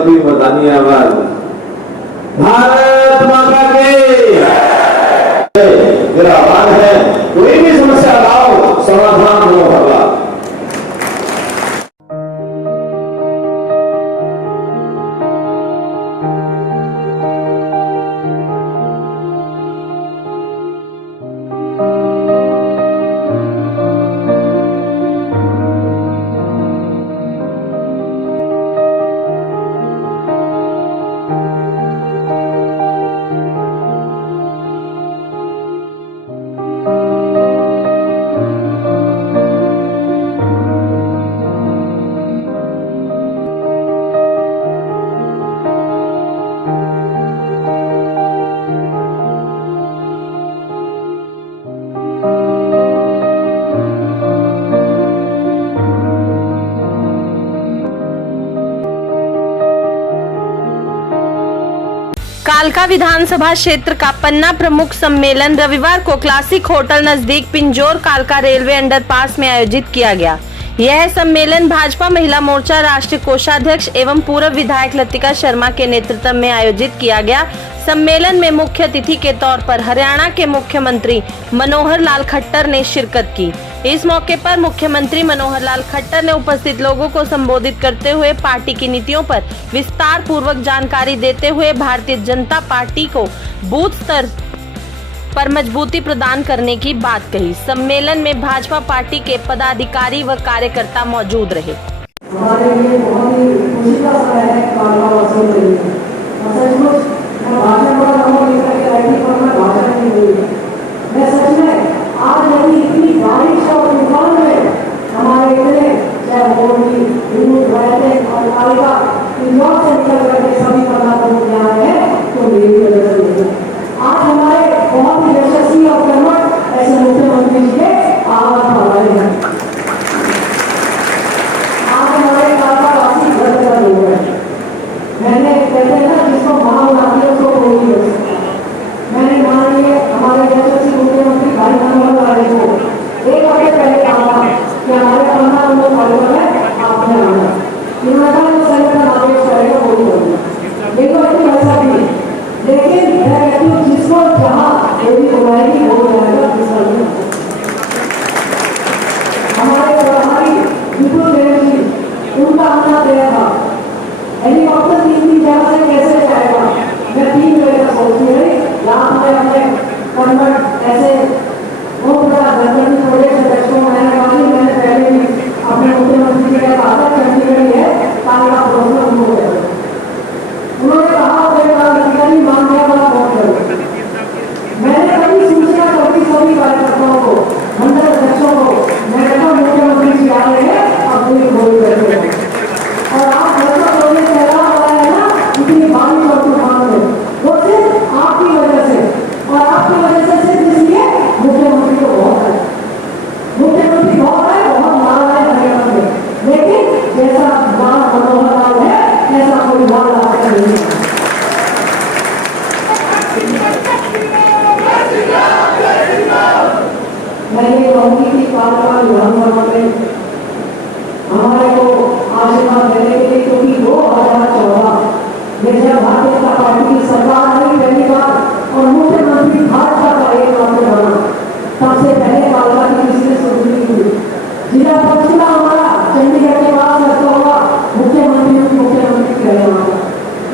सभी मर्दानी आवाज, भारत माता की मेरा आह्वान है, कोई भी समस्या लाओ, समाधान हो होगा। कालका विधानसभा क्षेत्र का पन्ना प्रमुख सम्मेलन रविवार को क्लासिक होटल नजदीक पिंजौर कालका रेलवे अंडरपास में आयोजित किया गया। यह सम्मेलन भाजपा महिला मोर्चा राष्ट्रीय कोषाध्यक्ष एवं पूर्व विधायक लतिका शर्मा के नेतृत्व में आयोजित किया गया। सम्मेलन में मुख्य अतिथि के तौर पर हरियाणा के मुख्यमंत्री मनोहर लाल खट्टर ने शिरकत की। इस मौके पर मुख्यमंत्री मनोहर लाल खट्टर ने उपस्थित लोगों को संबोधित करते हुए पार्टी की नीतियों पर विस्तार पूर्वक जानकारी देते हुए भारतीय जनता पार्टी को बूथ स्तर पर मजबूती प्रदान करने की बात कही। सम्मेलन में भाजपा पार्टी के पदाधिकारी व कार्यकर्ता मौजूद रहे। हमारे लिए बहुत ही खुशी का समय है कालका वासियों के लिए। सचमुच मैं भाषण बड़ा लंबा लेकर के आई थी, पर मैं भाषण नहीं बोली। मैं सच में आज यदि इतनी बारिश और तूफान में हमारे इतने चाहे मोदी, हिंदू, वैदिक और कालका पिंजौर से निकल करके सभी पदाधिकारी यहाँ हैं, तो मेरी वजह से नहीं है। आज हमारे बहुत ही यशस्वी और कर्मठ ऐसे मुख्यमंत्री जी के आवाज हमारे हैं। आज हमारे कालका वासी घर घर लोग हैं। मैंने कहते हैं ना, जिसको माँ बनाती है उसको कोई नहीं हो सकता। मैंने मान लिए हमारे यशस्वी मुख्यमंत्री भाई मनोहर लाल को एक हफ्ते पहले कहा कि हमारे पन्ना प्रमुख कालका में आपने आना। उन्होंने कहा जो संगठन आदेश करेगा वो ही करूँगा। देखो इतनी ऐसा भी नहीं, लेकिन मैं कहती हूँ जिसको जहाँ देवी बुलाएगी वो जाएगा। हमारे प्रभारी विपुल देव जी, उनका आना तय था। हेलीकॉप्टर 3 जगह से कैसे जाएगा, मैं 3 बजे तक सोचती रही। रात में अपने कन्वर्ट ऐसे बहुत बड़ा गणतंत्र प्रोजेक्ट अध्यक्षों मैंने कहा कि मैंने पहले भी अपने मुख्यमंत्री जी का कहा था चंडीगढ़ है कालका प्रोग्राम उनको करो। उन्होंने कहा अधिकारी मान गया वाला फोन करो। मैंने कभी सूचना करती सभी कार्यकर्ताओं को, मंडल अध्यक्षों को, मैं कहता मुख्यमंत्री जी आ रहे हैं, अब कोई बोल रहे हैं। और आप ऐसा बोलने चला रहा है ना, इतनी बारिश और तूफान में, वो सिर्फ आपकी वजह से और आपकी वजह से सिर्फ इसलिए मुख्यमंत्री को बहुत है, मुख्यमंत्री बहुत है, बहुत मार है हरियाणा में। लेकिन जैसा मार मनोहर लाल है, ऐसा कोई मार आपका नहीं है। मैं ये कहूँगी कि कालका विधानसभा में हमारे को आशीर्वाद देने के लिए, क्योंकि 2014 में जब भारतीय जनता पार्टी की सरकार आई पहली बार और मुख्यमंत्री भाजपा का एक मात्र बना, तब से पहले कालका की किसी ने सुनी नहीं हुई। जिला पंचकुला हमारा चंडीगढ़ के पास लगता हुआ मुख्यमंत्री रहे हमारा।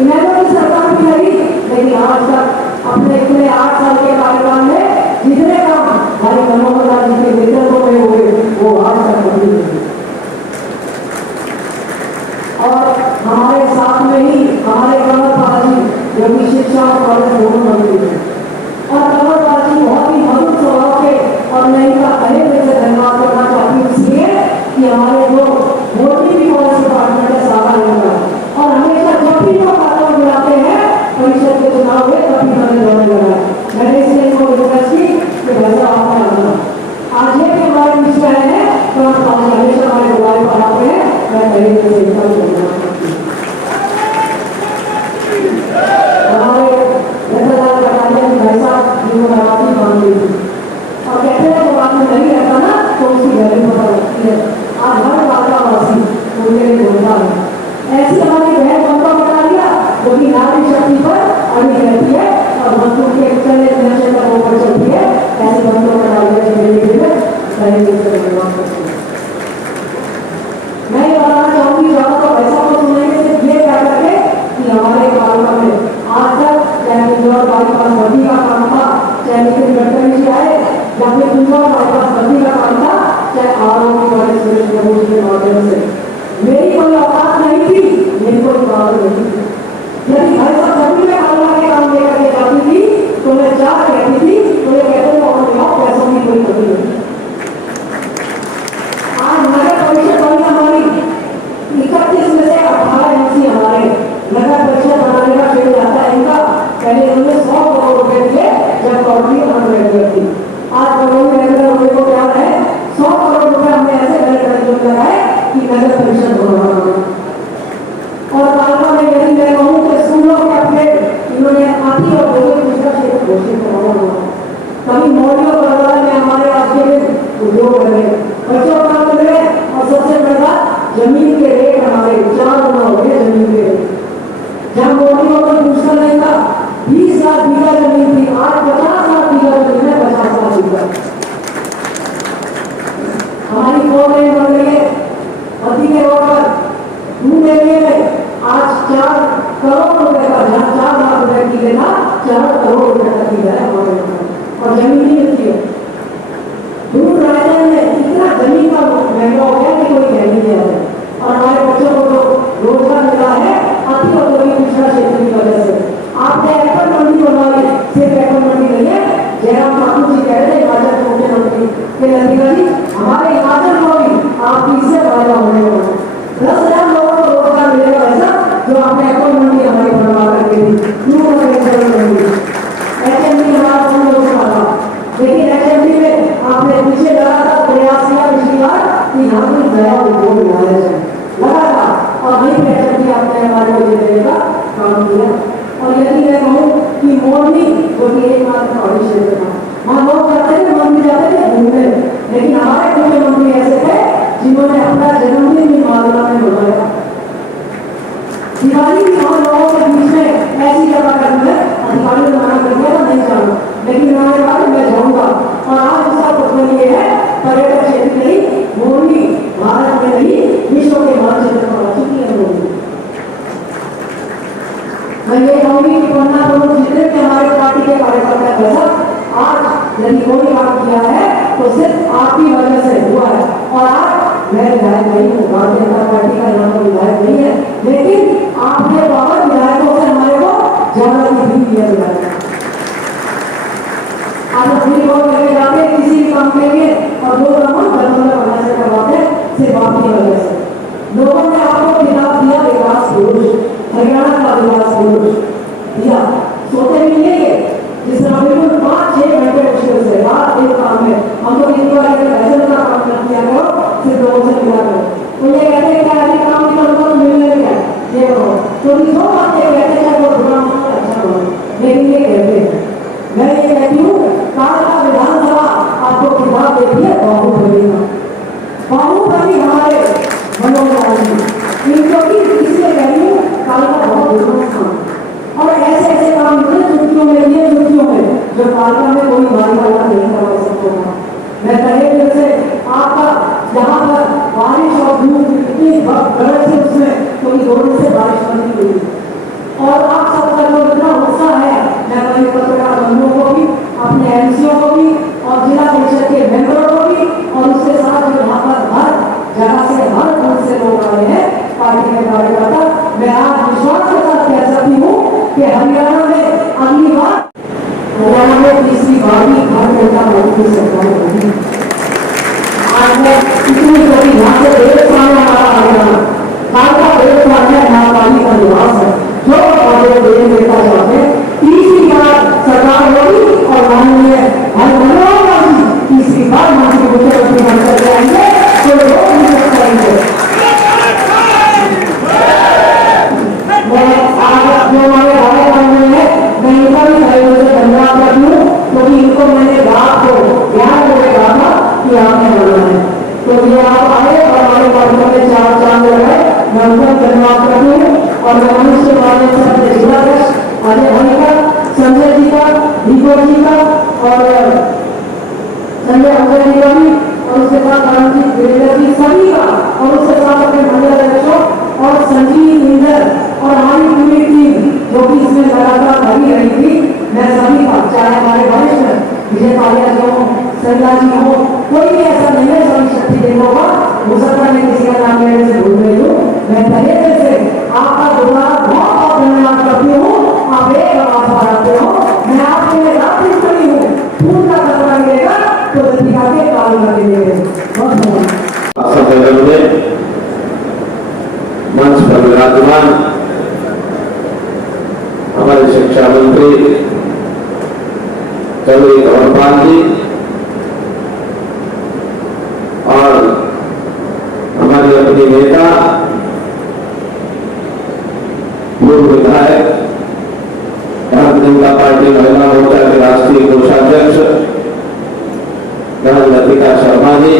इन्हें की सरकार भी रही, लेकिन आज तक अपने इतने 8 साल के कार्यकाल में जितने काम भाई मनोहर लाल जी के नेतृत्व में हुए वो आज तक कभी नहीं। और हमारे साथ में ही हमारे कमलपाल जी जो कि शिक्षा और कॉलेज दोनों मंत्री हैं, और कमलपाल जी बहुत ही मधुर स्वभाव के, और मैं इनका पहले से धन्यवाद करना चाहती हूँ इसलिए कि हमारे जो मोदी भी कॉलेज डिपार्टमेंट है सारा रहेगा, और हमेशा जब भी वो कार्यक्रम बुलाते हैं परिषद के चुनाव में तभी हमें जोड़ने लगा। मैंने इसलिए इनको रिक्वेस्ट की कि वैसा आपने आना। आज ये भी हमारे बीच में आए हैं, तो हम हमेशा हमारे बुलाए पढ़ाते हैं। मैं पहले से इनका हमारे रतनलाल कटारिया जी भाई साहब जिनको नवाजी मान ली थी, और कहते हैं जब आपने नहीं रहता ना तो उसकी वैल्यू पता लगती है। आज हर कालका वासी उनके लिए बोलता है। ऐसी हमारी बहन से धन्यवाद करती हूँ। मैं ये बताना चाहूंगी, ज्यादा तो ऐसा तो सुनेंगे सिर्फ ये कह करके कि हमारे पालिका में आज तक चाहे इंदौर बाईपास भर्ती का काम था, चाहे नितिन गडकरी जी आए, या फिर इंदौर बाईपास भर्ती का काम था, चाहे आरोप वाले सुरेश प्रभु जी के माध्यम से मेरी कोई औकात नहीं थी, मेरी कोई बात नहीं थी। यदि भाई साहब सभी में पालिका के काम लेकर के जाती थी तो मैं क्या कहती थी, तो ये कहते थे और जाओ, पैसों की कोई कमी नहीं। आज नगर परिषद बनी हमारी 31 में से 18 एमसी हमारे नगर परिषद बनाने का श्रेय जाता है इनका। पहले इन्होंने 100 करोड़ रुपए दिए जब कॉलोनी अनरेगुलर थी। आज कॉलोनी रेगुलर होने को क्या है, 100 करोड़ रुपए हमने ऐसे गैर लगाए कि नगर परिषद बना। और पालिका में यदि मैं कहूँ कि स्कूलों के अपडेट इन्होंने आती और बोले दूसरा क्षेत्र घोषित करवाया हुआ। कभी मौलियों बरदार में हमारे आज के दिन उद्योग बने, बच्चों का मिल रहे, और सबसे बड़ा जमीन के रेट हमारे 4 गुना हो गए जमीन के रेट। जब मौलियों को पूछना नहीं था, 20 लाख बीघा जमीन थी, आज 50 लाख बीघा जमीन है, 50 लाख बीघा। हमारी 4 लेन बन रही है अति के रोड पर, 2 एरिया में आज 4 करोड़ रुपए का, जहाँ 4 लाख रुपए की लेना 4 करोड़ रुपए का की है हमारे यहाँ, और जमीन नहीं मिलती है। दूर राजस्थान में इतना जमीन का महंगा हो गया कि कोई कह नहीं दिया। और हमारे बच्चों को जो रोजगार मिला है अति औद्योगिक पिछड़ा क्षेत्र की वजह से। आपने एप्पल मंडी बनवाई, सिर्फ एप्पल मंडी नहीं है, जयराम ठाकुर जी कह रहे थे हिमाचल के मुख्यमंत्री के ललिता जी, हमारे हिमाचल को भी आपकी इससे फायदा होने वाला है। 10,000 लोगों को रोजगार मिलेगा ऐसा, जो आपने एप्पल मंडी हमारी बनवा करके दी। लेकिन एचएमडी में आपने पीछे लगातार प्रयास किया पिछली बार कि यहाँ पर नया उद्योग बनाया जाए, लगातार, और वही एचएमडी आपने हमारे को देने का काम किया। और यदि मैं कहूँ कि मोरनी जो कि एकमात्र पहाड़ी क्षेत्र था, वहाँ लोग जाते थे, मंदिर जाते थे घूमने, लेकिन हमारे मुख्यमंत्री ऐसे थे जिन्होंने अपना जन्मदिन भी मालवा में मनाया। दिवाली भी हम लोगों के बीच में ऐसी जगह करना है, अधिकारी ने मना कर दिया नहीं जाना, लेकिन हमारे बाद मैं जाऊंगा। और आज उसका प्रश्न ये है, पर्यटक क्षेत्र नहीं, मोरनी भारत में नहीं विश्व के मानचित्र पर आ चुकी है मोरनी। मैं ये कहूंगी कि पन्ना प्रमुख जितने भी हमारे पार्टी के कार्यकर्ता है, आज यदि कोई काम किया है तो सिर्फ आपकी वजह से हुआ है। और आज मैं विधायक नहीं हूँ, भारतीय जनता पार्टी का यहाँ पर विधायक नहीं है, लेकिन आपके बाबा विधायकों से हमारे को ज्यादा भी दिया गया है। आज अपनी लोग लेके जाते हैं किसी भी काम के लिए, और 2 नंबर जनमंडल बनने से करवाते सिर्फ आपकी वजह से। लोगों ने आपको खिताब दिया विकास पुरुष, हरियाणा का विकास पुरुष दिया, सोते भी नहीं है, जिस तरह बिल्कुल 5-6 घंटे मुश्किल से रात दिन काम है। हम लोग इस बार ऐसे का काम कर दिया करो, सिर्फ लोगों से मिला करो। तो ये कहते हैं कि आदि काम नहीं करता तो मिलने में क्या ये करो, तो जो बातें कहते हैं वो बुरा हो अच्छा हो, लेकिन ये कहते हैं। मैं ये कहती हूँ, कालका विधानसभा आपको खिताब देती है बाहुबली का। बाहुबली हमारे मनोज इनको भी इसलिए कह रही हूँ, कालका बहुत दुर्गम स्थान, और ऐसे ऐसे काम होते छुट्टियों में लिए, छुट्टियों में जो कालका में कोई भारी वाला नहीं करवा सकता। मैं कहे दिल से आपका जहाँ पर बारिश और धूप इतनी गरज से उसमें कोई 2 दिन से बारिश नहीं हुई, और आप सबका जो इतना उत्साह है, मैं अपने पत्रकार बंधुओं को भी, अपने एमसीओ को भी, और जिला परिषद के मेंबरों को भी, और उसके साथ जो यहाँ पर हर जगह से हर बूथ से लोग आए हैं पार्टी के कार्यकर्ता, मैं आज विश्वास के साथ कह सकती हूँ कि हरियाणा में अगली बार, हरियाणा में तीसरी बार भी भारतीय जनता पार्टी की सरकार होगी। आज मैं इतनी बड़ी यहाँ से 1.5 साल हमारा हरियाणा कालका 1.5 साल में महाकाली का निवास है, जो पौधे देने देता जाते हैं। तीसरी बार सरकार होगी और माननीय मनोहर जी तीसरी बार मंत्री मुख्यमंत्री बनकर जाएंगे, तो लोग नहीं करेंगे। मैं आज जो हमारे भाई बहन हैं, मैं इनका भी सहयोग से धन्यवाद करती हूँ, क्योंकि इनको मैंने रात को 11 बजे कहा था कि आपने बोलना है, तो ये आप आए और हमारे पार्टी में 4 चांद लगाए, मैं उनको धन्यवाद करती हूँ। और मैं मनुष्य माध्यम से अपने जिलाध्यक्ष अजय भाई का, संजय जी का, दीपक जी का, और संजय अंजन जी का भी, और उसके साथ रणजीत वीरेंद्र जी सभी का, और उसके साथ अपने मंडल अध्यक्षों और संजीव इंदर और हमारी पूरी टीम जो कि इसमें लगातार लगी रही थी, मैं सभी का, चाहे हमारे वरिष्ठ विजय पालिया जी हो, संजना जी हो, कोई भी ऐसा नहीं है सभी शक्ति देवों का, हो सकता है मैं किसी का नाम लेने से भूल गई हूँ, मैं पहले से आपका दोबारा बहुत बहुत धन्यवाद करती हूँ। आप एक आवाज बढ़ाते हो, मैं आपके लिए रात दिन खड़ी हूँ, फूल का कतरा मिलेगा तो दीपिका के काल लगेंगे। बहुत धन्यवाद। सम्मेलन में मंच पर विराजमान हमारे शिक्षा मंत्री चौधरी कंवरपाल जी और हमारी अपनी नेता पूर्व विधायक भारतीय जनता पार्टी महिला मोर्चा के राष्ट्रीय कोषाध्यक्ष बहन लतिका शर्मा जी,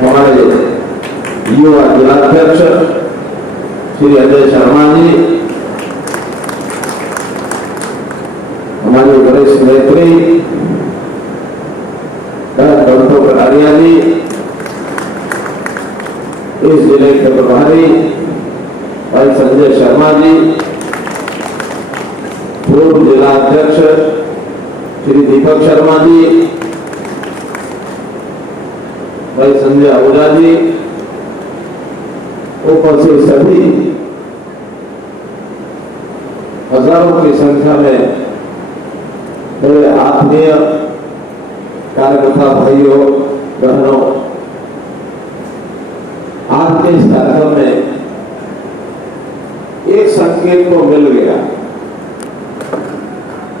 हमारे युवा जिलाध्यक्ष श्री अजय शर्मा जी, हमारे वरिष्ठ नेत्री बंधु कटारिया जी, इस जिले के प्रभारी भाई संजय शर्मा जी, पूर्व जिला अध्यक्ष श्री दीपक शर्मा जी, भाई संजय आहूजा जी, उपस्थित सभी हजारों की संख्या में मेरे आत्मीय कार्यकर्ता भाइयों बहनों, आज के इस कार्यक्रम में एक संकेत तो मिल गया,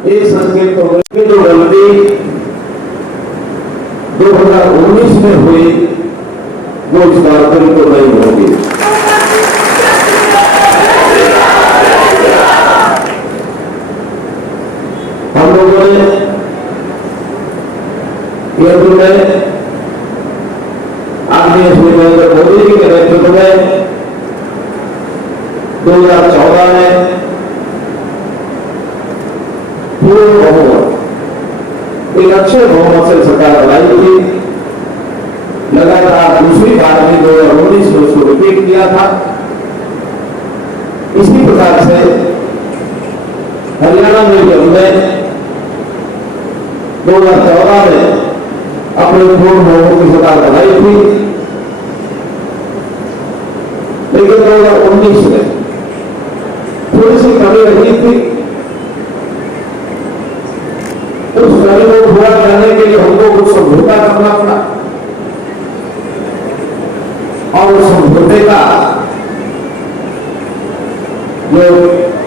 एक संकेत तो मिल गया, जो गलती 2019 में हुई वो इस बार फिर तो नहीं होगी। हम लोगों ने केंद्र में आदरणीय श्री नरेंद्र मोदी जी के नेतृत्व में 2014 में पूर्ण बहुमत, एक अच्छे बहुमत से सरकार बनाई थी। लगातार दूसरी बार में 2019 में उसको रिपीट किया था। इसी प्रकार से हरियाणा में भी हमने 2014 में अपने पूर्ण बहुमत की सरकार बनाई थी, लेकिन 2019 में थोड़ी सी कमी रही थी। उस कमी को पूरा करने के लिए हमको कुछ समझौता करना पड़ा, और उस समझौते का जो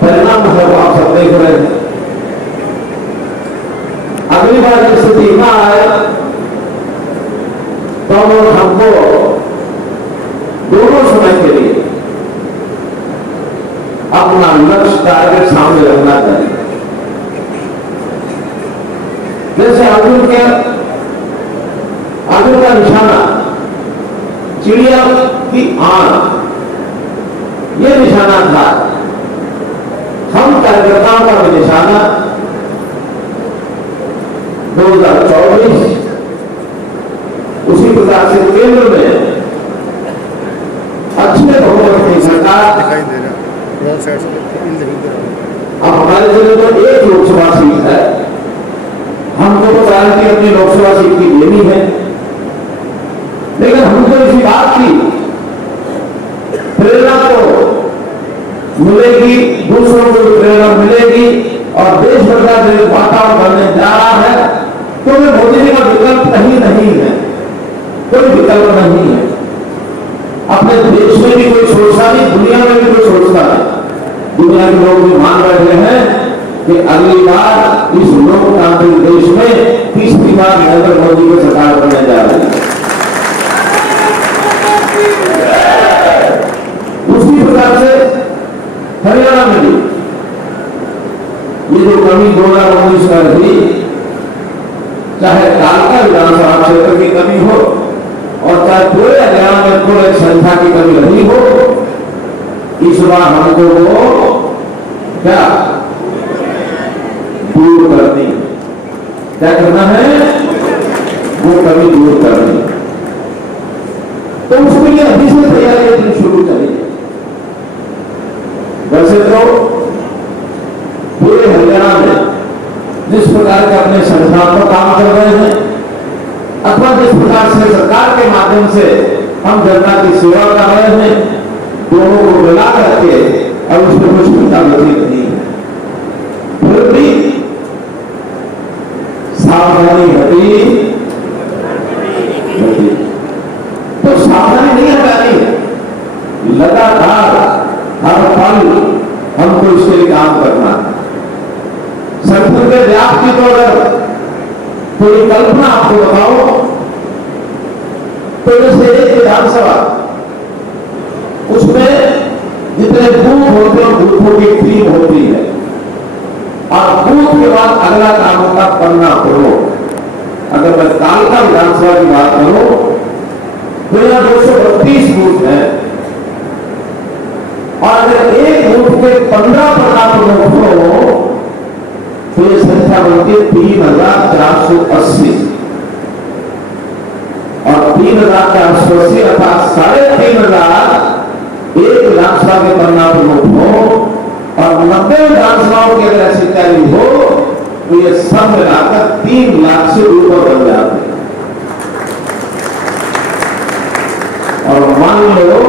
परिणाम है वो आप सब देख रहे हैं। अगली बार जब स्थिति ना आए तो हमको दोनों समय के लिए अपना लक्ष्य टारगेट सामने रखना चाहिए। जैसे अर्जुन का निशाना चिड़िया की आंख, ये निशाना था। हम कार्यकर्ताओं का भी निशाना 2024 उसी प्रकार से केंद्र में अच्छे बहुमत की सरकार। दिखाई दे रहा अब हमारे जिले में एक लोकसभा सीट है, हमको तो कि अपनी लोकसभा सीट की लेनी है, लेकिन हमको इसी बात की प्रेरणा तो मिलेगी, दूसरों को भी प्रेरणा मिलेगी, और देश भर का जो वातावरण बनने जा रहा है तो वे मोदी जी का विकल्प नहीं है, कोई विकल्प नहीं है। अपने देश में भी कोई सोचता नहीं, दुनिया में भी कोई सोचता नहीं। दुनिया के लोग भी मान रहे हैं कि अगली बार इस लोकतांत्रिक देश में तीसरी बार नरेंद्र मोदी की सरकार बनने जा रही है। उसी प्रकार से हरियाणा में भी ये जो कमी 2019 में रही, चाहे कालका विधानसभा क्षेत्र की कमी हो और चाहे पूरे हरियाणा में पूरे संख्या की कमी रही हो, इस बार हमको वो क्या दूर करनी। क्या करना है, वो कभी दूर करनी। तो उसके लिए अभी से तैयारी शुरू करिए। वैसे तो पूरे हरियाणा में जिस प्रकार के अपने संस्थान पर काम कर रहे हैं अथवा जिस प्रकार से सरकार के माध्यम से हम जनता की सेवा कर रहे हैं, दोनों को मिला करके अब उसमें कुछ चिंता बची नहीं है। फिर भी सावधानी हटी, तो सावधानी नहीं हटानी है, लगातार हर पल हमको इसके लिए काम करना। संगठन के व्याप्ति को अगर कोई कल्पना आपको बताओ तो जैसे एक विधानसभा, उसमें जितने बूथ होते हैं बूथों की टीम होती है और बूथ के बाद अगला काम होता पन्ना करो। अगर मैं कालका विधानसभा की बात करूं तो यहां 232 बूथ है और अगर एक बूथ के 15 पन्ना प्रमुख हो तो ये संख्या बनती है 3480 और 3480 अर्थात 3500 एक विधानसभा के पन्ना प्रमुख हो और 90 विधानसभाओं की अगर ऐसी तैयारी हो तो ये सब मिलाकर 3 लाख से ऊपर बन जाते हैं। और मान लो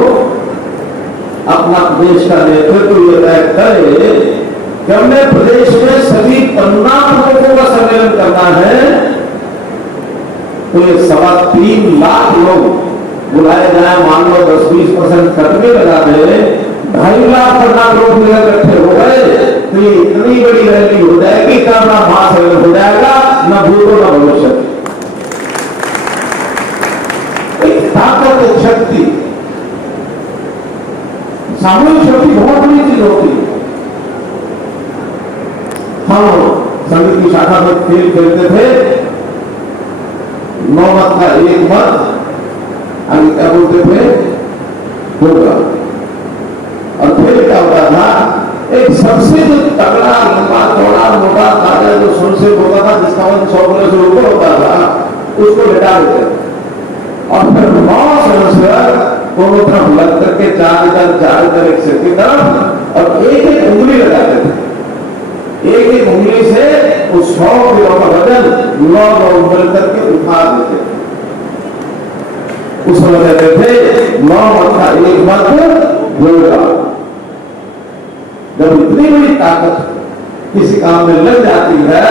अपना देश का नेतृत्व ये तय करे कि हमने प्रदेश में सभी पन्ना प्रमुखों का सम्मेलन करना है तो ये 3.25 लाख लोग बुलाए जाए। मान लो 10-20% कटने लगा दे, 2.5 लाख पन्ना लोग मिलकर इकट्ठे हो गए तो ये इतनी बड़ी रैली हो जाएगी कि ना महासम्मेलन हो जाएगा, न भूतो न भविष्य। ताकत, शक्ति, सामूहिक शक्ति बहुत बड़ी चीज होती है। हम संगीत की शाखा में खेल खेलते थे, 9 मत का 1 मत, आगे क्या बोलते थे, होगा। और फिर क्या होता था, एक सबसे जो तगड़ा, लंबा, चौड़ा, मोटा, ताजा जो सुन से होता था, जिसका वजन 100 किलो से ऊपर होता था, उसको लेटा देते और फिर 9 सेंसर दोनों तरफ लग करके 4 इधर एक सिर की तरफ और एक उंगली लगाते थे। एक उंगली से उस 100 किलो का वजन 9 उंगल करके उठा देते थे। उस समय कहते थे 9 मत का 1 मत होगा। जब इतनी बड़ी ताकत किसी काम में लग जाती है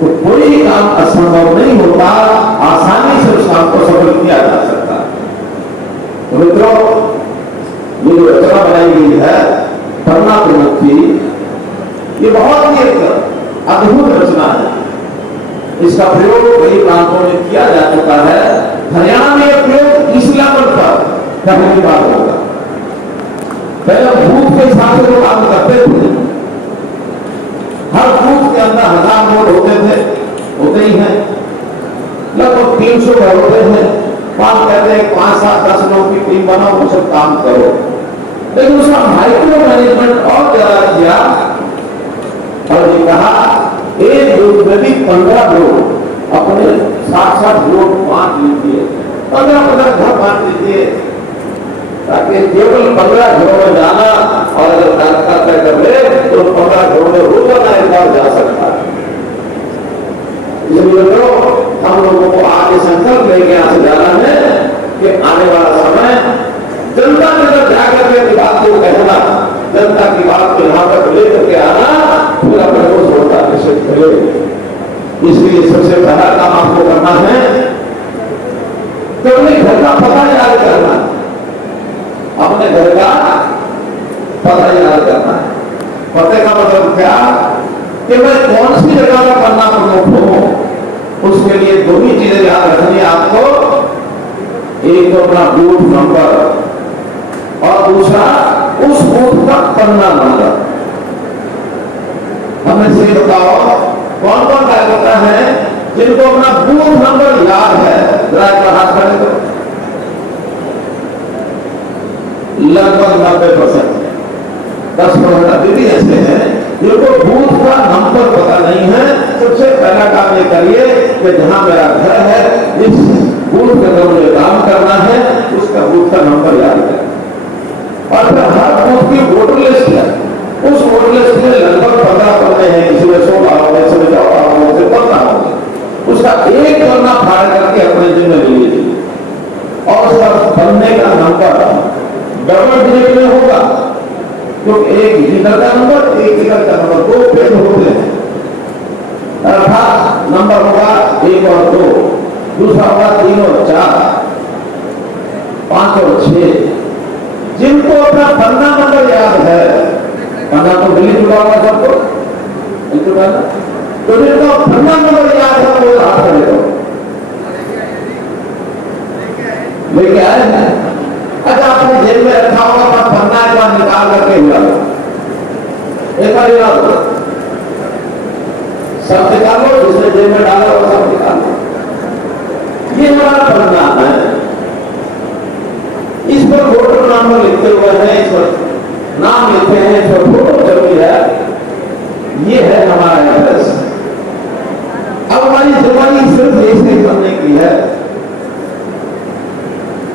तो कोई काम असंभव नहीं होता, आसानी से उस काम को सफल किया जा सकता है। तो मित्रों, ये जो रचना बनाई गई है पन्ना प्रमुख की, ये बहुत ही एक अद्भुत रचना है। इसका प्रयोग कई प्रांतों में किया जा चुका है। हरियाणा में यह प्रयोग इस लेवल पर पहली बार होगा। पहले बूथ के हिसाब से लोग काम करते थे, हर बूथ के अंदर 1000 वोट होते ही हैं, लगभग 300 होते हैं। बात कहते हैं 5, 7, 10 लोगों की टीम बनाओ, वो सब काम करो। लेकिन उसका माइक्रो मैनेजमेंट और ज्यादा किया और ये कहा एक बूथ में भी 15 लोग अपने 60 वोट बांट लीजिए, 15 घर बांट लीजिए, ताकि केवल 15 घरों में जाना और अगर कार्यकर्ता तय कर ले तो 15 घरों में रोजाना एक बार जा सकता है। इसलिए तो हम लोगों को आगे संकल्प लेके यहां से जाना है कि आने वाला समय जनता के अंदर जाकर के बात को कहना, जनता की बात को यहां तक लेकर के आना, पूरा प्रयोग होता निश्चित करे। इसलिए सबसे पहला काम आपको करना है कि अपने घर का पता याद करना, अपने घर का पता याद करना है। पते का मतलब क्या कि मैं कौन सी जगह का पन्ना प्रमुख हूं, उसके लिए 2 ही चीजें याद रखनी है आपको। एक तो अपना बूथ नंबर और दूसरा उस बूथ का पन्ना नंबर। हमें से बताओ कौन कौन कार्यकर्ता है जिनको अपना बूथ नंबर याद है, जरा एक बार हाथ खड़े करो। लगभग 90%, 10% दीदी ऐसे हैं जिनको बूथ का नंबर पता नहीं है, सबसे पहला काम ये करिए कि जहां मेरा घर है, जिस बूथ में मुझे काम करना है, उसका बूथ का नंबर याद करें। और फिर हर बूथ की वोटर लिस्ट है, उस वोटर लिस्ट में लगभग 15 पन्ने हैं, किसी में 16 होंगे, किसी में 14 होंगे, 15 होंगे। उसका एक पन्ना फाड़ करके अपने जिम्मे ले लीजिए और उसका पन्ने का नंबर डबल डिजिट में होगा, क्योंकि एक इधर का नंबर, एक इधर का नंबर, 2 पेज होते हैं। अर्थात नंबर होगा 1 और 2, दूसरा होगा 3 और 4, 5 और 6। जिनको अपना पन्ना नंबर याद है, पन्ना तो दिल्ली जुड़ा हुआ सबको, तो जिनको पन्ना नंबर याद है वो हाथ खड़े करो, लेके आए हैं। अच्छा, आपने जेब में रखा होगा अपना पन्ना एक बार निकाल करके हिला दो, एक बार हिला दो, सब निकालो, जिसने जेब में डाला वो सब निकालो। ये हमारा पन्ना है, इस पर वोटर नंबर लिखते हुए हैं, इस पर नाम लिखते हैं, इस पर फोटो चलती है, ये है हमारा एड्रेस। अब हमारी जिम्मेदारी सिर्फ देश के करने की है,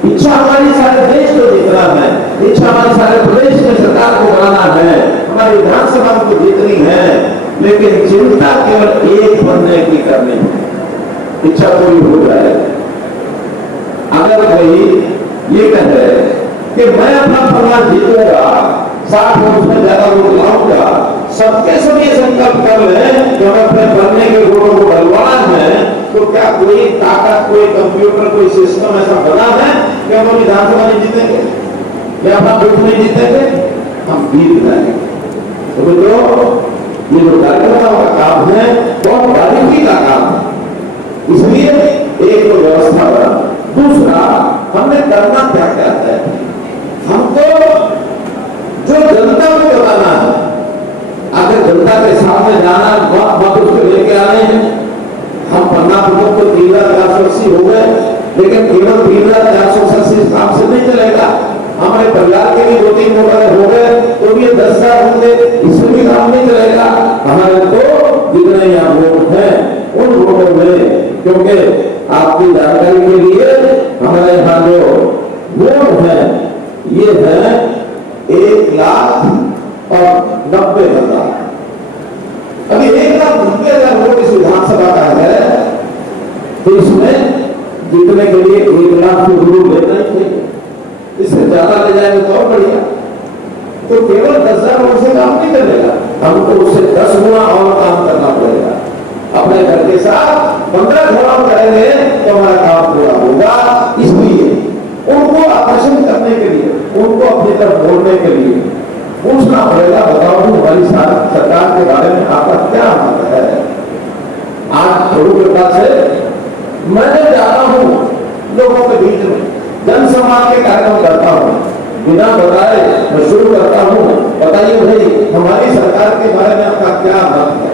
इच्छा हमारी सारे देश को जीतना है, इच्छा हमारी सारे प्रदेश में सरकार को बनाना है, हमारी विधानसभा को जीतनी है, लेकिन चिंता केवल एक बनने की करनी है, इच्छा पूरी हो जाए। अगर कोई ये कहे कि मैं अपना पन्ना जीतूंगा, 60 वोट में ज्यादा वोट लाऊंगा, सबके सब ये संकल्प कर लें कि हमें अपने पन्ने के वोटों को डलवाना है, तो क्या कोई ताकत, कोई कंप्यूटर, कोई सिस्टम ऐसा बना है कि हम विधानसभा नहीं जीतेंगे या अपना वोट नहीं जीतेंगे? हम जीत जाएंगे। तो ये जो कार्यकर्ताओं का काम है बहुत बारीकी का काम है, इसलिए एक तो व्यवस्था बना। दूसरा, हमने करना क्या क्या है, हमको जो जनता को बताना है, अगर जनता के सामने जाना, मत उसको लेके आने हैं। हम पन्ना पुस्तक तो 3,480 हो गए, लेकिन केवल 3,480 काम से नहीं चलेगा। हमारे परिवार के भी 2-3 वोटर हो गए तो भी 10,000 होंगे, इससे भी काम नहीं चलेगा। हमारे तो जितने यहाँ वोट हैं उन वोटों में, क्योंकि आपकी जानकारी के लिए हमारे यहाँ जो वोट है ये है 1,90,000। अभी 1,90,000 वोट इस विधानसभा का है, तो इसमें जीतने के लिए 1 लाख को जरूर लेना ही चाहिए, इससे ज्यादा ले जाएंगे तो और बढ़िया। तो केवल 10,000 वोट से काम नहीं चलेगा, हमको उससे 10 गुना और काम करना पड़ेगा। अपने घर के साथ 15 गुना करेंगे तो हमारा काम पूरा होगा। इसलिए उनको आकर्षण करने के लिए, उनको अपनी तरफ बोलने के लिए पूछना पड़ेगा, बताओ हमारी सरकार के बारे में आपका क्या मत है। आज प्रभु कृपा से मैं जाता हूं लोगों के बीच में, जनसंवाद के कार्यक्रम करता हूं, बिना बताए मैं शुरू करता हूं, बताइए भाई हमारी सरकार के बारे में आपका क्या मत है।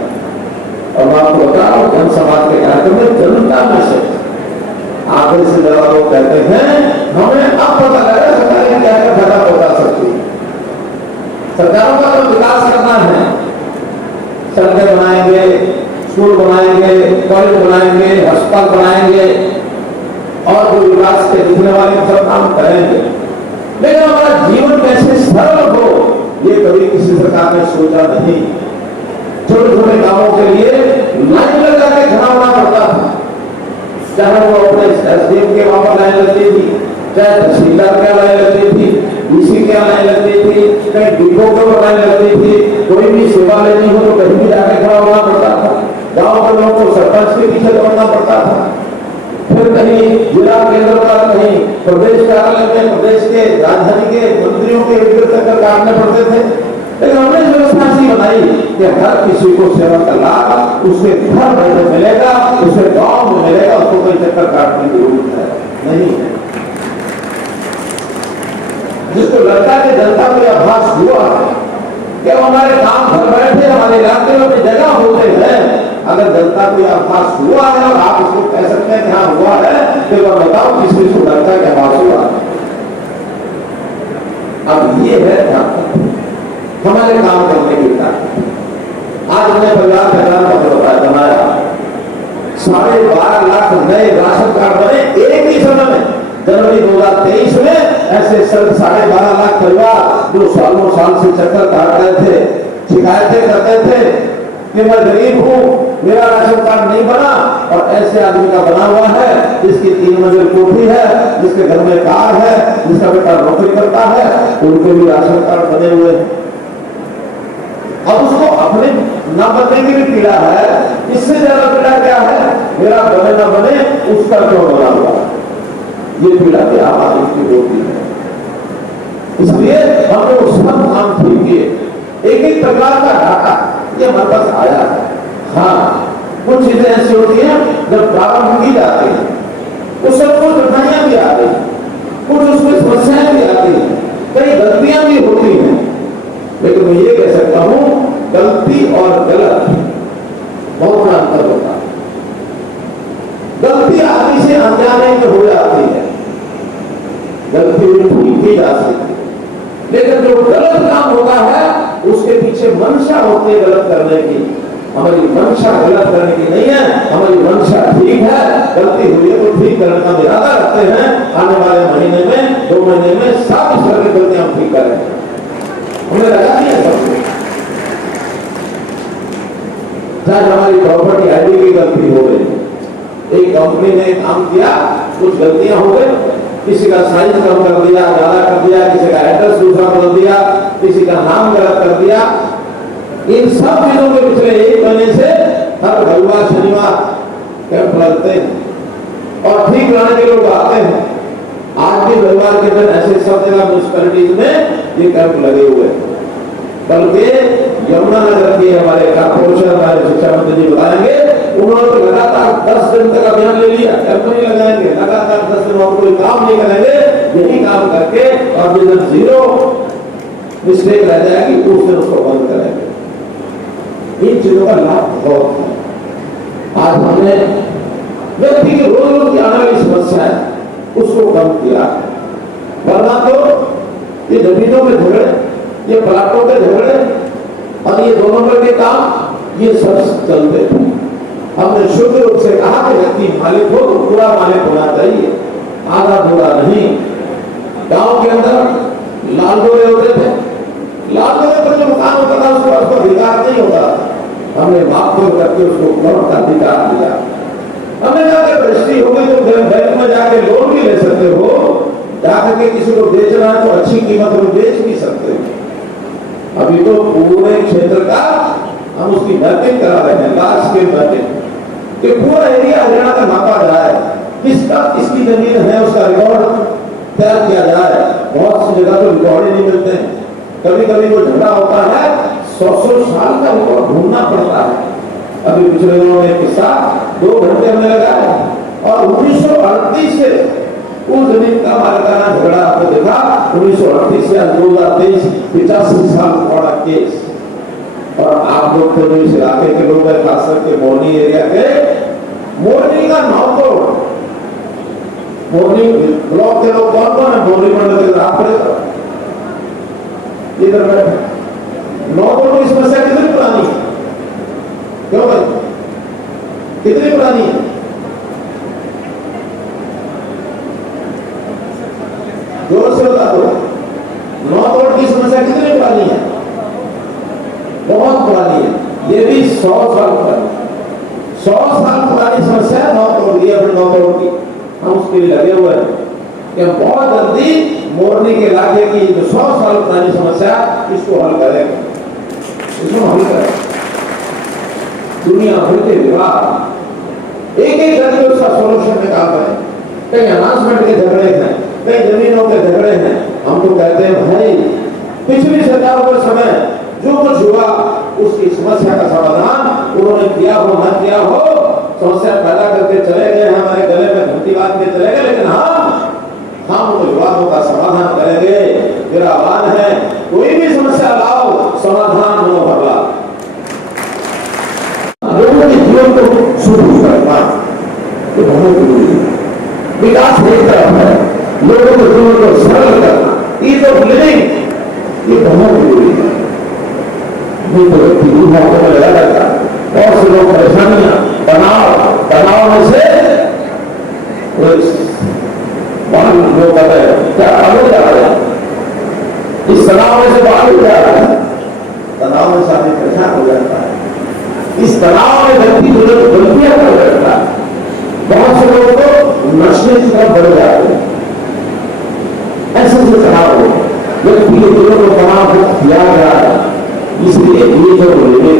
और मैं आपको बता रहा हूं, जनसंवाद के कार्यक्रम में जनता में से आगे से ज्यादा लोग कहते हैं हमें अब पता लगा सरकार क्या क्या फायदा पहुंचा सकती है। सरकारों का तो विकास करना है, सड़कें बनाएंगे, स्कूल बनाएंगे, कॉलेज बनाएंगे, अस्पताल बनाएंगे और जो विकास के दिखने वाले सब काम करेंगे, लेकिन हमारा जीवन कैसे सरल हो ये कभी किसी सरकार ने सोचा नहीं। छोटे छोटे कामों के लिए लाइन लगा के खड़ा होना पड़ता था, चाहे वो अपने एसडीएम के वहां पर लाइन लगती थी, चाहे तहसीलदार क्या लाइन लगती थी, डीसी क्या लाइन लगती थी, कहीं डिपो के लाइन लगती थी, कोई भी सेवा लेनी हो तो कहीं भी जाके खड़ा होना पड़ता था। गांव के लोगों को सरपंच के पीछे दौड़ना पड़ता था, फिर कहीं जिला केंद्र पर, कहीं प्रदेश कार्यालय में प्रदेश के राजधानी के मंत्रियों के विरुद्ध चक्कर काटने पड़ते थे। लेकिन हमने व्यवस्था ऐसी बनाई कि हर किसी को सेवा का लाभ उसके घर में मिलेगा, उसके गांव में मिलेगा, उसको कोई चक्कर काटने की जरूरत है नहीं। जिसको लगता है कि जनता को यह आभास हुआ कि हमारे काम घर बैठे हमारे इलाके में अपनी जगह होते हैं, अगर जनता को यह आभास हुआ है और आप इसको कह सकते हैं कि हाँ हुआ है, तो वह बताओ किस चीज को जनता के आभास हुआ। अब ये है हमारे काम करने की ताकत। आज हमने परिवार कल्याण का बनाया, 12.5 लाख नए राशन कार्ड बने एक ही समय में। जनवरी 2023 में ऐसे सिर्फ 12.5 लाख परिवार जो सालों साल से चक्कर काट रहे थे, शिकायतें करते थे कि मैं गरीब हूं, मेरा राशन कार्ड नहीं बना, और ऐसे आदमी का बना हुआ है जिसकी 3 मंजिल कोठी है, जिसके घर में कार है, जिसका बेटा नौकरी करता है, उनके भी राशन कार्ड बने हुए हैं। अब उसको अपने न बनने की भी पीड़ा है। इससे ज्यादा पीड़ा क्या है, मेरा बने न बने उसका क्यों बना हुआ, ये पीड़ा भी आम आदमी की होती है। इसलिए हमने वो सब काम ठीक किए। एक एक प्रकार का डाटा ये हमारे पास आया है। हाँ, कुछ चीजें ऐसी होती हैं जब प्रारंभ की जाती है उस सब कुछ कठिनाइयां भी आ रही, कुछ उसमें समस्याएं भी आती हैं, कई गलतियां भी होती हैं, लेकिन मैं ये कह सकता हूं गलती और गलत बहुत बड़ा अंतर होता है। गलती आदमी से अनजाने में हो जाती है, गलती ठीक की जा सकती है, लेकिन जो गलत काम होता है उसके पीछे मंशा होती है गलत करने की। हमारी मंशा गलत करने की नहीं है, हमारी मंशा ठीक है। गलती हुई है तो ठीक करने का इरादा रखते हैं। आने वाले महीने में 2 महीने में 7 तरह की गलतियां हम ठीक करेंगे। हमने लगा दिया सब कुछ, चाहे हमारी प्रॉपर्टी आईडी की गलती हो गई, एक कंपनी ने काम किया, कुछ गलतियां हो गई, किसी का साइज कम कर दिया, ज्यादा कर दिया, किसी का एड्रेस दूसरा बदल दिया, किसी का नाम गलत कर दिया। इन सब चीजों के पिछले 1 महीने से हर रविवार शनिवार कैंप लगते हैं और ठीक लाने के लोग आते हैं। आज भी रविवार के दिन ऐसे सब जगह म्यूनिसिपैलिटीज में ये कैंप लगे हुए हैं। बल्कि यमुनानगर के हमारे कॉर्पोरेशन हमारे शिक्षा मंत्री जी बताएंगे, उन्होंने तो लगातार 10 दिन तक अभियान ले लिया। कैंप नहीं लगाएंगे, लगातार 10 दिन और कोई काम नहीं करेंगे, यही काम करके और जिस दिन 0 मिस्टेक रह जाएगी उस दिन उसको बंद करेंगे। इन चीजों का लाभ बहुत है। आज हमने व्यक्ति की रोज रोज की आने वाली समस्या है उसको कम किया, वरना तो ये जमीनों के झगड़े, ये प्लाटों के झगड़े और ये 2 नंबर के काम ये सब चलते थे। हमने शुद्ध रूप से कहा कि व्यक्ति मालिक हो तो पूरा मालिक होना चाहिए, आधा पूरा नहीं। गांव के अंदर लाल डोरे होते थे, लाल डोरे पर जो मकान होता था उसको अधिकार नहीं होता, हमने मापतोल करके उसको प्लॉट का अधिकार दिया। हमने कहा कि रजिस्ट्री हो गई तो बैंक में जाके लोन भी ले सकते हो, जाकर के किसी को बेचना है तो अच्छी कीमत में बेच भी सकते हो। अभी तो पूरे क्षेत्र का हम उसकी मैपिंग करा रहे हैं, लार्ज स्केल मैपिंग, कि पूरा एरिया हरियाणा का नापा जाए, किसका किसकी जमीन है उसका रिकॉर्ड तैयार किया जाए। बहुत सी जगह तो रिकॉर्ड ही नहीं मिलते हैं, कभी कभी वो झगड़ा होता है 100 साल का रिकॉर्ड ढूंढना पड़ता है। अभी पिछले दिनों में किस्सा 2 घंटे हमने लगाया और 1938 से उस जमीन का मालिकाना झगड़ा आपने देखा। 1938 से 2023 85 साल पुराना केस। और आप लोग तो इस इलाके के लोग हैं, खासकर के मोरनी एरिया के, मोरनी का नौतोड़, मोरनी ब्लॉक के लोग कौन कौन है, मोरनी मंडल के आप इधर बैठे। नौतोड़ की समस्या कितनी पुरानी है, क्यों भाई, कितनी पुरानी है? जोर से बता दो, नौतोड़ की समस्या कितनी पुरानी है? बहुत पुरानी है, ये भी 100 साल पुरानी, 100 साल पुरानी समस्या नौतोड़ की, अपने नौतोड़ की। हम उसके लिए लगे हुए हैं कि हम बहुत जल्दी मोरनी के इलाके की जो 100 साल पुरानी समस्या इसको हल करेंगे, इसको हल करें। दुनिया भर के विवाद एक करके उसका सोल्यूशन निकाल रहे हैं। कहीं अनाउंसमेंट के झगड़े हैं, कहीं जमीनों के झगड़े हैं। हम तो कहते हैं भाई पिछली सरकारों के समय जो कुछ हुआ उसकी समस्या का समाधान उन्होंने किया हो न किया हो, समस्या पैदा करके चले गए, हमारे गले में घंटी बांध के चले गए, लेकिन हम तो विवादों का समाधान करेंगे। मेरा आह्वान है, कोई भी समस्या लाओ, समाधान हो भरला। लोगों के जीवन को सुदृढ़ करना ये बहुत जरूरी है। विकास एक तरफ है, लोगों के जीवन को सरल करना, ईज ऑफ लिविंग ये बहुत जरूरी है। व्यक्ति में लगा रहता है, बहुत से लोग परेशानियां तनाव में से जो कर रहे हैं क्या आगे जा रहे हैं, इस तनाव में से बाहर हो जा रहा है, तनाव में से आदमी परेशान हो जाता है, इस तनाव में व्यक्ति जो गलतियां कर बैठता है। बहुत से लोग तो नशे की तरफ बढ़ जाते हैं, ऐसे से तनाव हो व्यक्ति के दिलों को तनाव किया जा रहा है। इसलिए ये जो बोले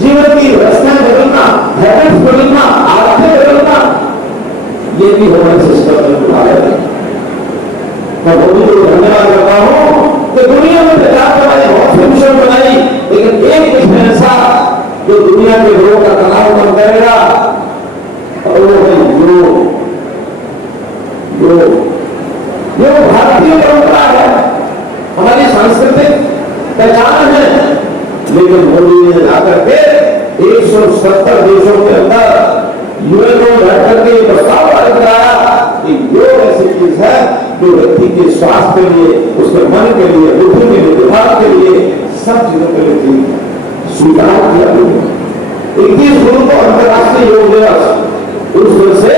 जीवन की रचनाएं बदलना, हैबिट्स बदलना, आदतें बदलना, ये भी हमारे सिस्टम में उठाया। मैं मोदी को धन्यवाद करता हूं कि दुनिया में प्रचार बनाई, बहुत सी मिशन बनाई, लेकिन एक मिशन ऐसा जो दुनिया के लोगों का तनाव कम करेगा, और वो है योग। भारतीय परंपरा है, हमारी सांस्कृतिक पहचान है, लेकिन मोदी ने जाकर के 170 देशों के अंदर यूएन में बैठ करके ये प्रस्ताव पारित कराया कि योग ऐसी चीज है जो व्यक्ति के स्वास्थ्य के लिए, उसके मन के लिए, बुद्धि के लिए, दिमाग के लिए, सब चीजों के लिए स्वीकार किया गया। 21 जून को अंतर्राष्ट्रीय योग दिवस, उस दिन से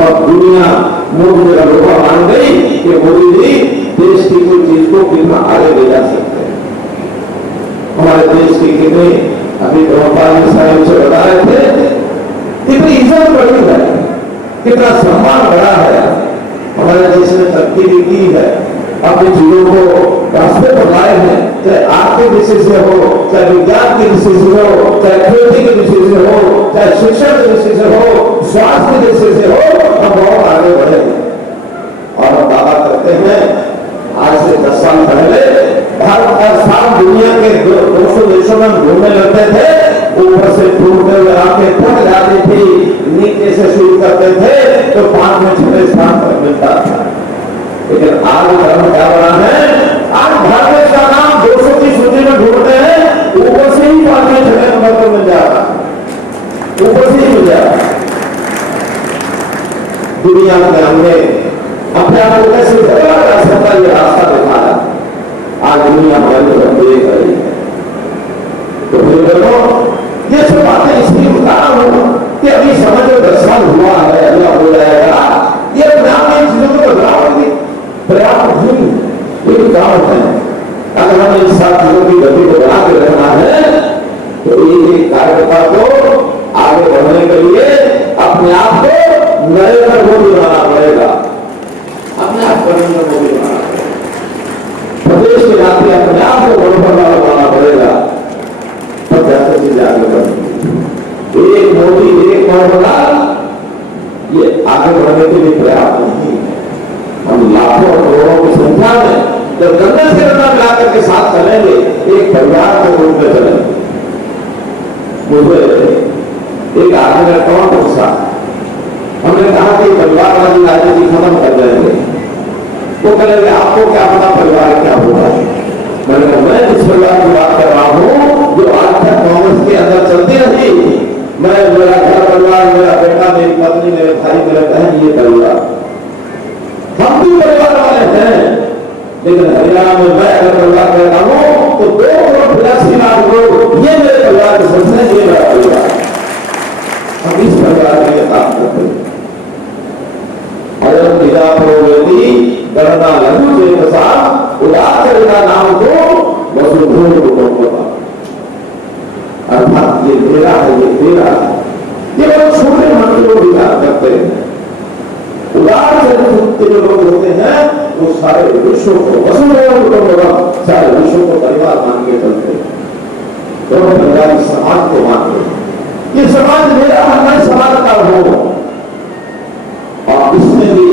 और दुनिया मोदी का लोहा मान गई कि मोदी जी देश की कोई चीज को कितना आगे ले जा सकते हैं। हमारे देश की कितने अभी गोपाल साहब से बता रहे थे, कितनी इज्जत बढ़ी है, कितना सम्मान बढ़ा है, हमारे देश ने तरक्की भी की है, अपनी चीजों को रास्ते पर लाए हैं, चाहे आर्थिक दृष्टि से हो, चाहे विज्ञान की दृष्टि से हो, चाहे खेती की दृष्टि से हो, चाहे शिक्षा की दृष्टि से हो, स्वास्थ्य की दृष्टि से हो, हम बहुत आगे बढ़े। और हम दावा करते हैं, आज से 10 साल पहले भारत हर साल दुनिया के 200 देशों में घूमने लगते थे, ऊपर से टूटते हुए आके थक जाती थी, नीचे से शुरू करते थे तो 5 में 6 स्थान पर मिलता था। लेकिन आज धर्म क्या बना है, आज भारत का नाम 200 की सूची में ढूंढते हैं, ऊपर से ही 5 में 6 नंबर पर मिल जाता, ऊपर से ही मिल जाता। दुनिया में हमने अपने आप को कैसे बदला जा सकता ये रास्ता दिखाया, आज दुनिया हमारी तरफ देख रही है। तो फिर देखो, ये सब बातें इसलिए बता रहा हूं कि अभी समझ में 10 साल हुआ है, अगला हो जाएगा, ये अपने आप में चीजों को बदलाव की पर्याप्त नहीं, लेकिन क्या होता है, अगर हमें इन सब चीजों की गति को बना के रखना है तो एक कार्यकर्ता को आगे बढ़ने के लिए अपने आप को नए पर मोदी बनाना पड़ेगा, अपने आप को नए पर मोदी बनाना पड़ेगा, प्रदेश के नाते अपने आप को बड़ों बनाना पड़ेगा, तब जाकर चीजें आगे बढ़ेंगी। एक मोदी एक बड़ा ये आगे बढ़ने के लिए पर्याप्त नहीं है। हम लाखों करोड़ों की संख्या में जब गंगा से गंगा मिलाकर के साथ चलेंगे, एक परिवार के रूप में चलेंगे। मुझे एक आदमी ने कौन पूछा, हमने कहा कि परिवारवादी राजनीति खत्म कर देंगे, वो कहेंगे आपको क्या पता परिवार क्या होगा। मैंने कहा मैं जिस परिवार की बात कर रहा हूं जो आज तक कांग्रेस के अंदर चलती रही, मैं, मेरा घर परिवार, मेरा बेटा, मेरी पत्नी, मेरे भाई, मेरे बहन, ये परिवार, हम भी परिवार वाले हैं। लेकिन हरियाणा में मैं अगर परिवार कर रहा हूं तो 2,82,00,000 लोग ये मेरे परिवार के सदस्य हैं, ये मेरा परिवार, हम इस परिवार के लिए काम करते हैं। अगर निजा प्रोगति गणना लघु चेतसा उदार नाम को वसुधूर कुटुंबता, अर्थात ये तेरा है, ये तेरा है, ये लोग छोटे मन को विचार करते हैं। उदार चरित्र जो लोग होते हैं वो सारे विश्व को वसुधैव कुटुंबकम, सारे विश्व को परिवार मान के चलते हैं, दोनों परिवार समाज को मानते हैं। ये समाज मेरा हमारे समाज का हो, और इसमें भी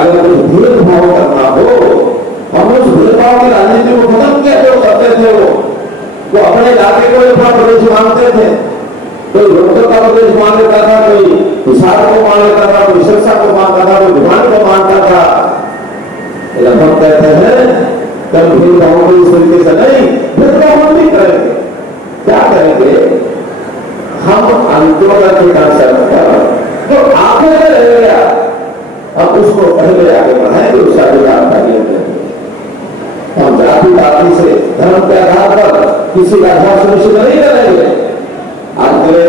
अगर कुछ भेदभाव करना हो, हम उस भेदभाव की राजनीति को खत्म किया जो करते थे, वो अपने इलाके को अपना प्रदेश मानते थे, कोई रोहतक का प्रदेश मान लेता था, कोई हिसार को मान लेता था, कोई सिरसा को मानता था, कोई भिवानी को मानता था। हम कहते हैं कल भेदभाव को इस तरीके से नहीं, भेदभाव हम नहीं करेंगे। क्या करेंगे, हम अंत्योदय के कंसेप्ट तो आगे रह गया, अब उसको पहले आगे बढ़ाएंगे, उसका अधिकार पहले देंगे। हम जाति पाति से, धर्म के आधार पर किसी का आधार सुनिश्चित नहीं करेंगे, आजकल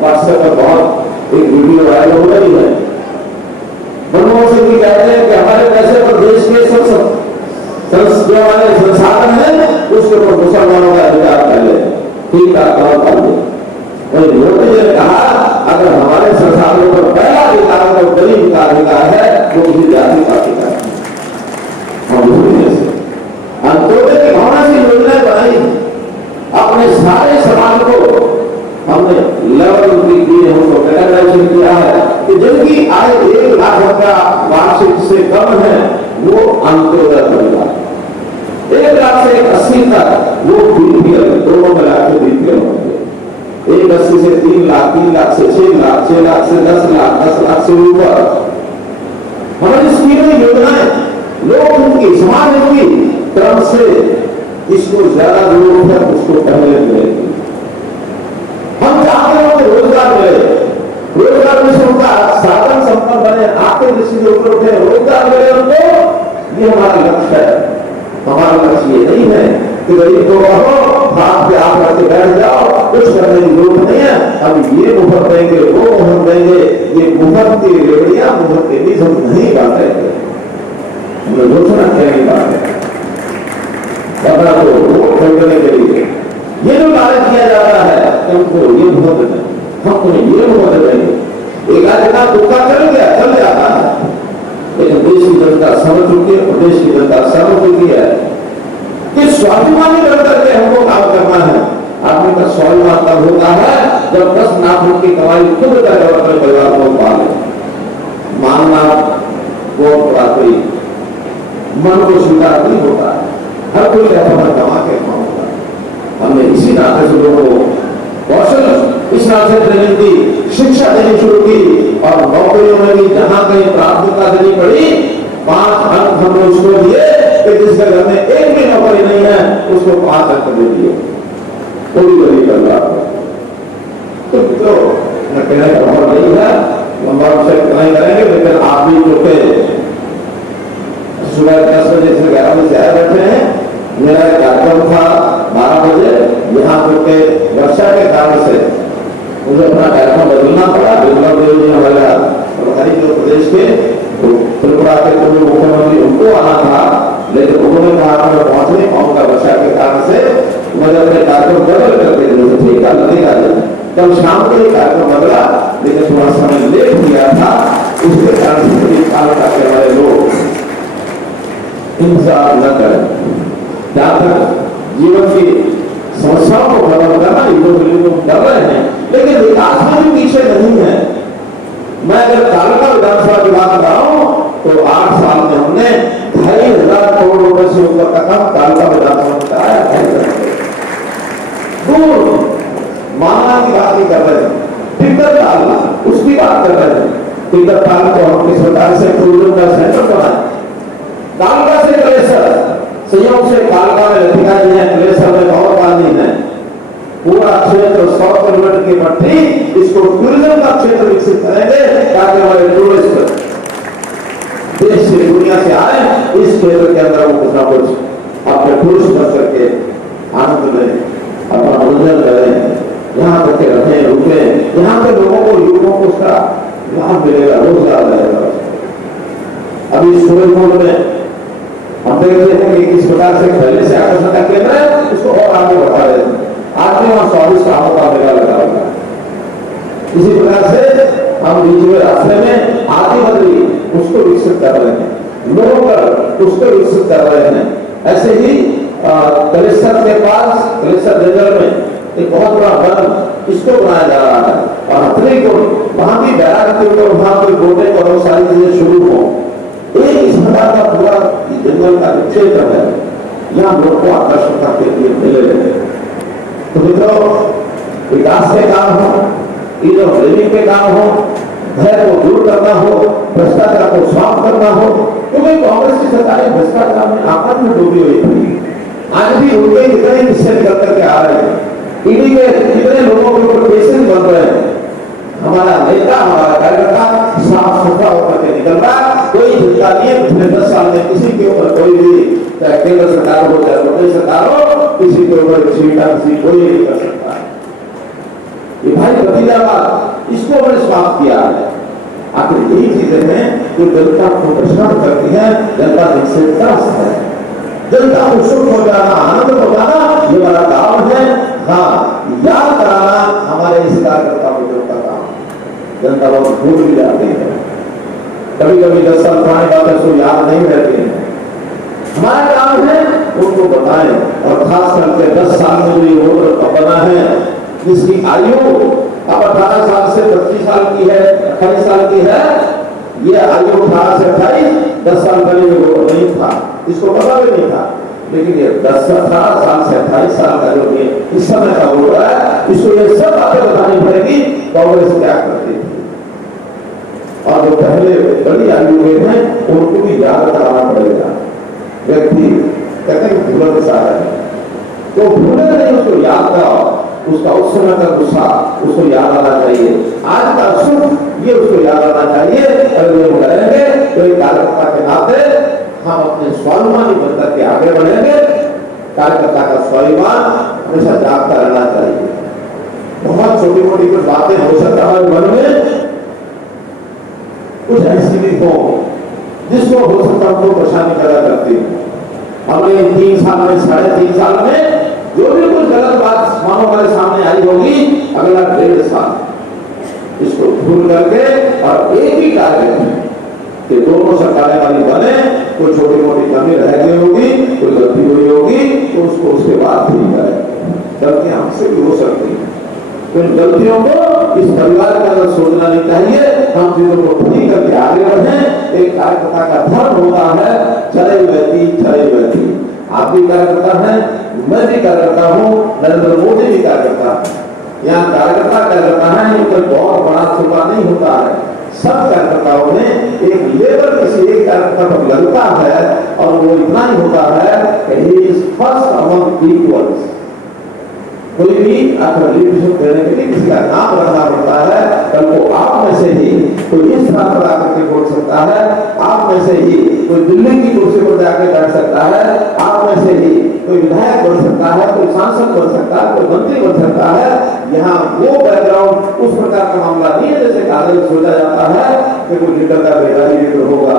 व्हाट्सएप पर बहुत एक वीडियो वायरल हो रही है। मनमोहन सिंह जी कहते हैं कि हमारे पैसे पर देश के सब जो हमारे संसाधन है उसके ऊपर मुसलमानों का अधिकार पहले ठीक कर दे। मोदी जी ने कहा अगर हमारे संसाधनों पर पहला अधिकार तो गरीब का अधिकार है वो किसी जाति का अधिकार है। हम अंत्योदय की भावना से योजनाएं बनाई, अपने सारे समाज को हमने लेवल की हमको कैटेगराइजेशन किया है कि जिनकी आय 1 लाख रुपया वार्षिक से कम है वो अंत्योदय परिवार, 1 लाख से 80 तक वो बीपीएल, दोनों मिला के बीपीएल होंगे। 180 से 3 लाख, 3 लाख से 6 लाख, 6 लाख से 10 लाख, 10 लाख से ऊपर हमारी स्कीमें योजनाएं लोग उनकी समाज की तरफ से इसको ज्यादा जरूरत है उसको पहले मिलेगी। हम चाहते हैं कि रोजगार मिले, रोजगार में उनका साधन संपन्न बने, आर्थिक दृष्टि से ऊपर उठे, रोजगार मिले उनको, ये हमारा लक्ष्य है। हमारा लक्ष्य ये नहीं है कि गरीब को कहो हाथ पे आप रखते बैठ जाओ, कुछ करने की जरूरत नहीं है, हम ये मुफ्त देंगे वो मुफ्त देंगे, ये मुफ्त की रेवड़ियां मुफ्त के बीच हम नहीं बांटेंगे, हमें घोषणा नहीं बांटेंगे। तो वोट खरीदने के लिए ये जो लालच किया जाता है उनको ये मुफ्त दें, हम तुम्हें ये मुफ्त देंगे, एक आदमी धोखा चल जाता है। लेकिन देश की जनता समझ चुकी है, प्रदेश की जनता समझ चुकी है कि स्वाभिमानी बन करके हमको काम करना है। आदमी का स्वाभिमान तब होता है जब 10 लाख की कमाई खुद कर अपने परिवार को पाले। मानना वो कोई मन को स्वीकार नहीं होता है, हर कोई अपना कमा के खाऊंगा। हमने इसी नाते से लोगों को कौशल इस नाते से ट्रेनिंग दी, शिक्षा देनी शुरू की और नौकरियों में भी जहां कहीं प्राथमिकता देनी पड़ी 5 अंक हमने उसको दिए कि जिसके घर में एक भी नौकरी नहीं है उसको 5 अंक दे दिए, कोई गरीब कर रहा तो मैं कहने का मतलब नहीं है, लंबा विषय नहीं करेंगे, लेकिन आप भी जो सुबह 10 बजे से 11 बजे आए बैठे हैं। मेरा कार्यक्रम था 12 बजे, यहाँ के वर्षा के कारण से मुझे अपना कार्यक्रम बदलना पड़ा। बिमल देव जी हमारा प्रभारी जो प्रदेश के त्रिपुरा के पूर्व मुख्यमंत्री उनको आना था, लेकिन उन्होंने कहा मैं पहुंच नहीं पाऊंगा वर्षा के कारण से, मुझे अपने कार्यक्रम बदल करके ठीक है लगेगा। कल शाम को ही कार्यक्रम बदला, लेकिन थोड़ा समय लेट किया था, उसके कारण से तालुका के हमारे लोग इंतजार न करें। जहां तक जीवन की समस्याओं को खत्म करना लोग कर रहे हैं, लेकिन विकास में भी पीछे नहीं है। मैं अगर तालुका विधानसभा की बात कर रहा हूं तो 8 साल में हमने 2,500 करोड़ रुपए से ऊपर का काम तालुका विधानसभा में कराया। दूर माना की बात नहीं कर रहे हैं, टिक्कर ताल उसकी बात कर रहे हैं। टिक्कर ताल को हम किस प्रकार से टूरिज्म का सेंटर बनाए, तालुका से कलेसर, संयोग से तालुका में लतिका जी है, कलेसर में और पानी है, पूरा क्षेत्र 100 किलोमीटर की पट्टी, इसको टूरिज्म का क्षेत्र विकसित करेंगे ताकि हमारे टूरिस्ट देश से दुनिया से आए, इस क्षेत्र के अंदर वो कुछ ना कुछ अपने टूरिस्ट बन करके आनंद लें, अपना मनोरंजन करें, यहाँ तक रखें रुके, यहाँ के लोगों को युवकों को उसका लाभ मिलेगा, रोजगार मिलेगा। अभी सूरजकुंड में हम देखते हैं कि किस प्रकार से पहले से आकर्षण का केंद्र है, उसको और आगे बढ़ा रहे हैं। आज भी वहां 24 कामों का मेला लगा हुआ है। इसी प्रकार से हम बीच में रास्ते में आदि बदली उसको विकसित कर रहे हैं, लोग उसको विकसित कर रहे हैं। ऐसे ही कलेसर के पास कलेसर जंगल में एक बहुत बड़ा वन इसको बनाया जा रहा है, और हथनी को वहां भी बैराग के ऊपर वहां पर बोटे और सारी चीजें शुरू हो। एक इस प्रकार का पूरा जंगल का क्षेत्र है, यहाँ लोग को आकर्षण के लिए मिले रहते हैं। तो मित्रों, विकास के काम हो, ईज ऑफ लिविंग के काम हो, भय को दूर करना हो, भ्रष्टाचार को समाप्त करना हो, क्योंकि कांग्रेस की सरकारें भ्रष्टाचार में आकर में डूबी हुई थी। आज भी उनके कितने हिस्से निकल करके आ रहे हैं, ईडी के कितने लोगों के ऊपर केसेस बन रहे हैं। हमारा नेता, हमारा कार्यकर्ता साफ सुथरा होकर के निकल रहा, कोई चिंता नहीं है। पिछले 10 साल में किसी के ऊपर कोई भी, चाहे केंद्र सरकार हो चाहे प्रदेश सरकार हो, किसी के ऊपर छीटा किसी कोई नहीं कर सकता। ये भाई भतीजावाद इसको हमने समाप्त किया है। आखिर यही चीजें हैं जो जनता को परेशान करती है, जनता जिनसे त्रस्त है, जनता को सुख हो जाना, आनंद हो जाना, ये बड़ा काम है। हाँ, याद कराना हमारे इस कार्यकर्ता का काम। जनता बहुत भूल भी जाती है, कभी कभी 10 साल पुरानी बातें उसको याद नहीं रहती है। हमारा काम है उनको बताएं, और खास करके 10 साल में जो ये वोटर बना है जिसकी आयु अब 18 साल से 25 साल की है, 28 साल की है, ये आयु 18 से 28, 10 साल पहले ये वोटर नहीं था, इसको पता भी नहीं था। लेकिन ये 18 साल से 28 साल का जो ये इस समय का वोटर है, इसको ये सब बातें बतानी पड़ेगी कांग्रेस क्या करती थी, और जो पहले बड़ी आयु के हैं उनको भी याद कराना पड़ेगा। व्यक्ति कहते हैं भूलत सा है, तो भूले नहीं, उसको याद कराओ, उसका उस समय का गुस्सा उसको याद आना चाहिए, आज का सुख ये उसको याद आना चाहिए। अगर ये करेंगे तो एक कार्यकर्ता के नाते हम अपने स्वाभिमानी बनकर के आगे बढ़ेंगे। कार्यकर्ता का स्वाभिमान हमेशा जागता रहना चाहिए। बहुत छोटी मोटी कुछ बातें हो सकता है मन में, कुछ ऐसी भी हो जिसको हो सकता है परेशानी पैदा करती है। हमने 3 साल में, 3.5 साल में जो भी कुछ गलत बात मानो हमारे सामने आई होगी, अगला 1.5 साल इसको भूल करके और एक ही कार्य कि दोनों सरकारें वाली बने, कोई छोटी मोटी कमी रह गई होगी, कोई गलती हुई होगी तो उसको उसके बाद ठीक करें। गलतियां हमसे भी हो सकती हैं, उन गलतियों को इस परिवार के अंदर सोचना नहीं चाहिए। हम चीजों को ठीक करके आगे बढ़ें। एक कार्यकर्ता का धर्म होता है चले व्यक्ति। आप भी कार्यकर्ता हैं, मैं भी कार्यकर्ता हूँ, नरेंद्र मोदी भी कार्यकर्ता है। यहाँ कार्यकर्ता है, ये कोई बहुत बड़ा छोटा नहीं होता है। सब कार्यकर्ताओं में एक लेवल किसी एक कार्यकर्ता पर लगता है, और वो इतना ही होता है कि he is first among equals. कोई भी अगर लीडरशिप देने के लिए किसी का नाम रखना पड़ता है, कल को आप में से ही कोई इस स्थान पर आकर के बोल सकता है, आप में से ही कोई दिल्ली की कुर्सी पर जाकर बैठ सकता है, आप में से ही कोई विधायक बन सकता है, कोई सांसद बन सकता है, कोई मंत्री बन सकता है। यहाँ वो बैकग्राउंड उस प्रकार का मामला नहीं है जैसे कागज सोचा जाता है कि कोई लीडर का बेटा ही लीडर होगा,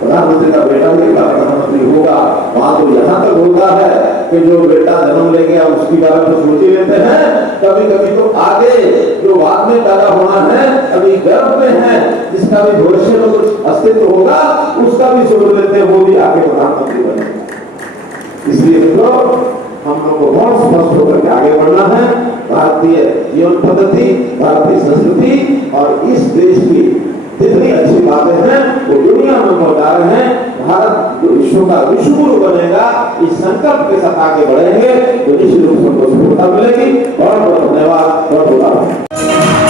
प्रधानमंत्री का बेटा भी प्रधानमंत्री होगा। वहां तो यहाँ तक होता है कि जो बेटा जन्म ले गया उसकी बारे में सोच ही लेते हैं। कभी कभी तो आगे जो बाद में पैदा होना है, अभी गर्भ में है, जिसका भी भविष्य में कुछ अस्तित्व होगा, उसका भी सोच लेते हैं, वो भी आगे प्रधानमंत्री बनेगा। इसलिए हम लोग को बहुत स्पष्ट होकर के आगे बढ़ना है। भारतीय जीवन पद्धति, भारतीय संस्कृति और इस देश की जितनी अच्छी बातें हैं वो दुनिया में पहुंचा रहे हैं। भारत जो विश्व का विश्वगुरु बनेगा, इस संकल्प के साथ आगे बढ़ेंगे तो निश्चित रूप से सफलता मिलेगी। बहुत बहुत धन्यवाद, बहुत बहुत